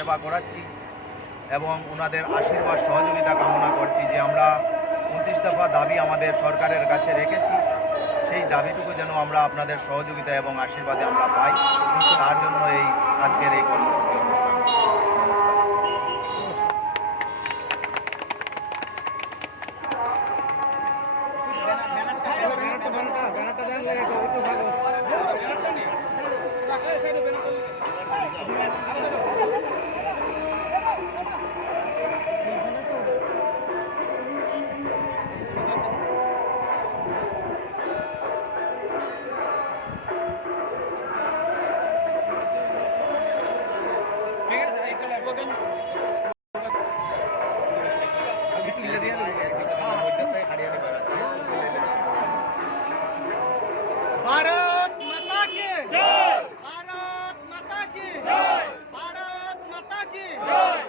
সেবা করাচ্ছি এবং ওনাদের আশীর্বাদ সহযোগিতা কামনা করছি যে আমরা 29 দফা দাবি আমাদের সরকারের কাছে রেখেছি, সেই দাবিটুকু যেন আমরা আপনাদের সহযোগিতা এবং আশীর্বাদে আমরা পাই, তার জন্য এই আজকের এই কর্মসূচি অনুষ্ঠান। भारत माता की जय, भारत माता की जय, भारत माता की जय।